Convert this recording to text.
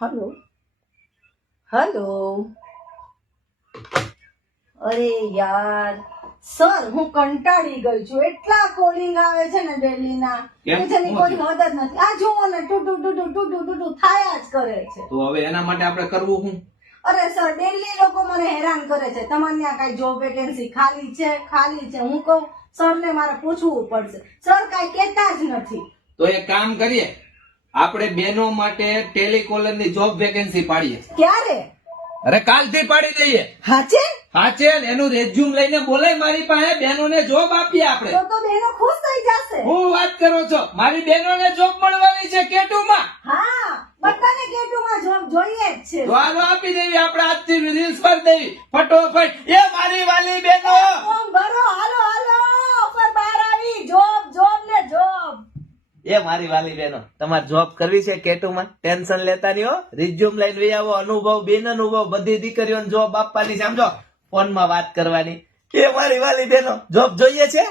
Hello hello अरे यार sir હું કંટાળી ગઈ છું એટલા કોલિંગ આવે છે ને ડેલી ના કેમ? કે જેની શું કોઈ થયું? હદ જ નથી આ જુઓ ને ટુ ટુ થાયા જ કરે છે તો હવે એના માટે આપણે કરવું શું? અરે સર ડેલી લોકો મને હેરાન કરે છે તમારે ત્યાં કઈ જોબ વેકેન્સી ખાલી છે હું કહું સર ને મારે પૂછવું પડશે સર કઈ કહેતા જ નથી તો એક કામ કરીએ, આપણે બેનો માટે ટેલિકોલર ની જોબ વેકેન્સી પાડીએ. ક્યારે અરે કાલથી પાડી દઈએ. હાચે સાચે એનું રેઝ્યુમ લઈને બોલાય મારી પાસે, બહેનોને જોબ આપીએ આપણે. તો બહેનો ખુશ થઈ જશે હું વાત કરો છો? મારી બહેનોને જોબ મળવાની છે કેટુમાં. હા બધાને કેટુમાં જોબ જોઈએ જ છે તો હાલો આપી દેવી, આપણે આજથી રીલ્સ પર દેવી ફટોફટ. એ મારી વાલી બહેનો, ફોર્મ ભરો હાલો ઓફર બહાર આવી જોબ ને જોબ એ મારી વાલી બહેનો, તમારે જોબ કરવી છે કેટુમાં? ટેન્શન લેતા નહીં હો, રિઝ્યુમ લઈને લઈ આવો. અનુભવ બિન અનુભવ બધી દીકરીઓને જોબ આપવાની, સમજો ફોનમાં વાત કરવાની. એ મારી વાલી બહેનો, જોબ જોઈએ છે?